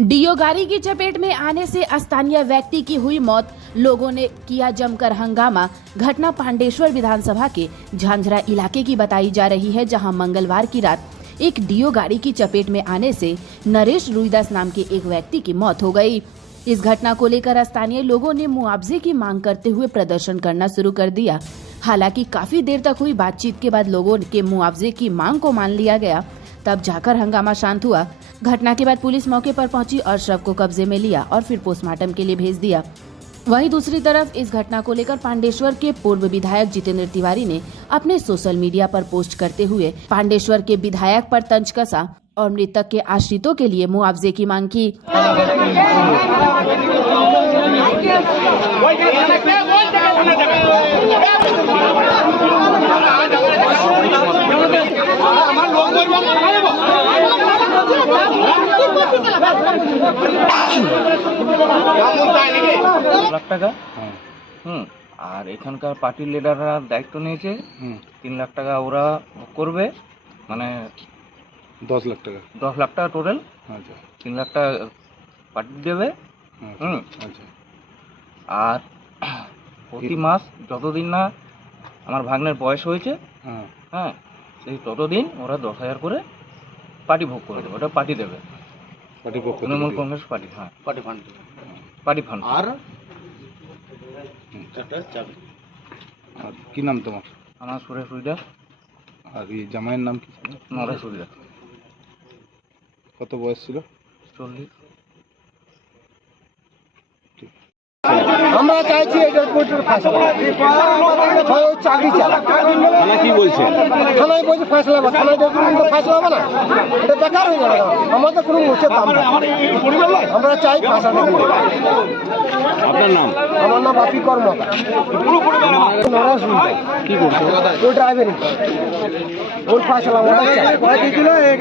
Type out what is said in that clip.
Do गाड़ी की चपेट में आने से स्थानीय व्यक्ति की हुई मौत, लोगों ने किया जमकर हंगामा। घटना पांडेश्वर विधानसभा के झांझरा इलाके की बताई जा रही है, जहां मंगलवार की रात एक डीओ गाड़ी की चपेट में आने से नरेश रुईदास नाम के एक व्यक्ति की मौत हो गई। इस घटना को लेकर स्थानीय लोगों ने मुआवजे की मांग करते हुए प्रदर्शन करना शुरू कर दिया। हालांकि काफी देर तक हुई बातचीत के बाद लोगों के मुआवजे की मांग को मान लिया गया, तब जाकर हंगामा शांत हुआ। घटना के बाद पुलिस मौके पर पहुंची और शव को कब्जे में लिया और फिर पोस्टमार्टम के लिए भेज दिया। वहीं दूसरी तरफ इस घटना को लेकर पांडेश्वर के पूर्व विधायक जितेंद्र तिवारी ने अपने सोशल मीडिया पर पोस्ट करते हुए पांडेश्वर के विधायक पर तंज कसा और मृतक के आश्रितों के लिए मुआवजे की मांग की। লাখ টাকা আর এখানকার পার্টির লিডাররা দায়িত্ব নিয়েছে 3 লাখ টাকা ওরা করবে, মানে 10 লাখ টাকা 10 লাখ টাকা টোটাল। আচ্ছা 3 লাখ টাকা পার্টি দেবে। আচ্ছা আর প্রতি মাস যতদিন না আমার ভাগ্নের বয়স হয়েছে হ্যাঁ সেই ততদিন ওরা 10,000 করে পার্টি ভোগ করে দেবে। ওটা পার্টি দেবে, পার্টি পক্ষ থেকে তৃণমূল কংগ্রেস পার্টি। হ্যাঁ পার্টি ফান্ড, পার্টি ফান্ড। আর কি নাম তোমার? আমার সুরেশ রুইদাস। আর এই জামাইয়ের নাম কি ছিল? নরেশ রুইদাস। কত বয়স ছিল? 40। আমরা চাইছি এটার ফয়সালা চাকরি চালা। থানা কি বলছে? থানায় বলছে ফয়সালা হবে, থানায় কিন্তু ফয়সালা হবে না, এটা বেকার হয়ে যাবে। আমাদের কোনো মুখের দাম না, আমরা চাই ফয়সালা। আপনার নাম? আমার নাম বাপি কর্মকার। কি করছে? ও ড্রাইভারি, ওর ফয়সালা